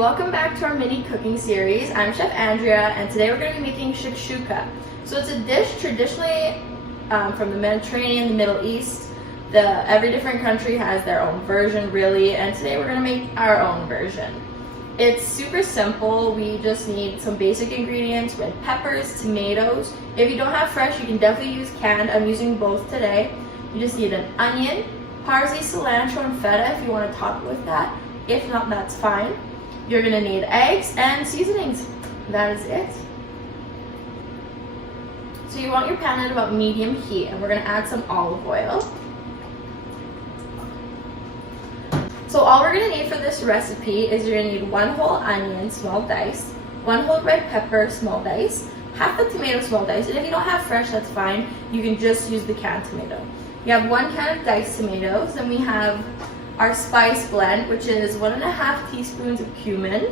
Welcome back to our mini cooking series. I'm Chef Andrea, and today we're going to be making shashuka. So it's a dish traditionally from the Mediterranean, the Middle East. Every different country has their own version really, and today we're going to make our own version. It's super simple. We just need some basic ingredients: red peppers, tomatoes. If you don't have fresh, you can definitely use canned. I'm using both today. You just need an onion, parsley, cilantro, and feta if you want to top it with that. If not, that's fine. You're gonna need eggs and seasonings. That is it. So you want your pan at about medium heat, and we're gonna add some olive oil. So all we're gonna need for this recipe is you're gonna need one whole onion, small dice, one whole red pepper, small dice, half the tomato, small dice, and if you don't have fresh, that's fine. You can just use the canned tomato. You have 1 can of diced tomatoes, and we have our spice blend, which is 1.5 teaspoons of cumin,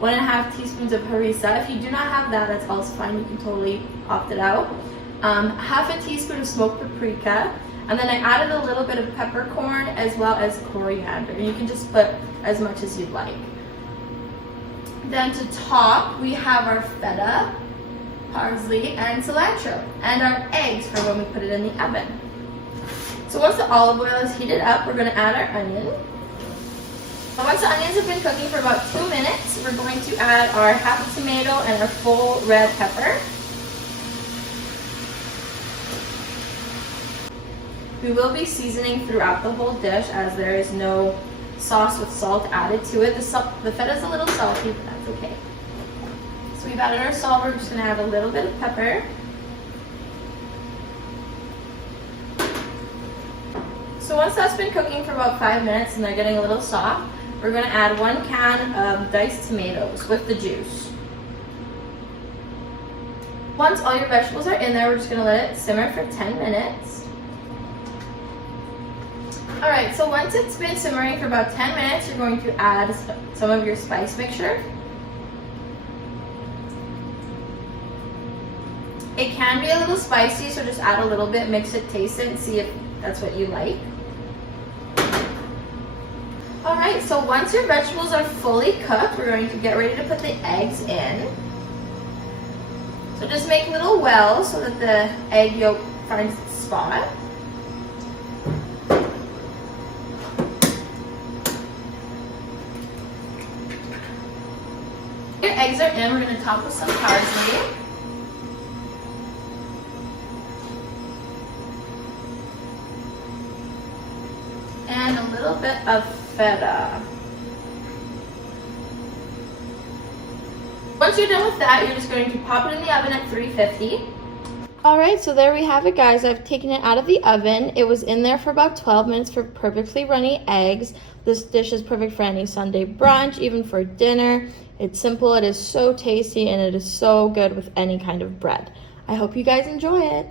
1.5 teaspoons of harissa. If you do not have that, that's also fine. You can totally opt it out. Half a teaspoon of smoked paprika, and then I added a little bit of peppercorn as well as coriander. You can just put as much as you'd like. Then to top, we have our feta, parsley, and cilantro, and our eggs for when we put it in the oven. So once the olive oil is heated up, we're going to add our onion. And once the onions have been cooking for about 2 minutes, we're going to add our half a tomato and our full red pepper. We will be seasoning throughout the whole dish, as there is no sauce with salt added to it. The feta is a little salty, but that's okay. So we've added our salt. We're just going to add a little bit of pepper. So once that's been cooking for about 5 minutes and they're getting a little soft, we're going to add 1 can of diced tomatoes with the juice. Once all your vegetables are in there, we're just going to let it simmer for 10 minutes. Alright, so once it's been simmering for about 10 minutes, you're going to add some of your spice mixture. It can be a little spicy, so just add a little bit, mix it, taste it, and see if that's what you like. Alright, so once your vegetables are fully cooked, we're going to get ready to put the eggs in. So just make little wells so that the egg yolk finds its spot. Your eggs are in, we're going to top with some parsley. And a little bit of feta. Once you're done with that, you're just going to pop it in the oven at 350. Alright, so there we have it, guys. I've taken it out of the oven. It was in there for about 12 minutes for perfectly runny eggs. This dish is perfect for any Sunday brunch, even for dinner. It's simple, it is so tasty, and it is so good with any kind of bread. I hope you guys enjoy it.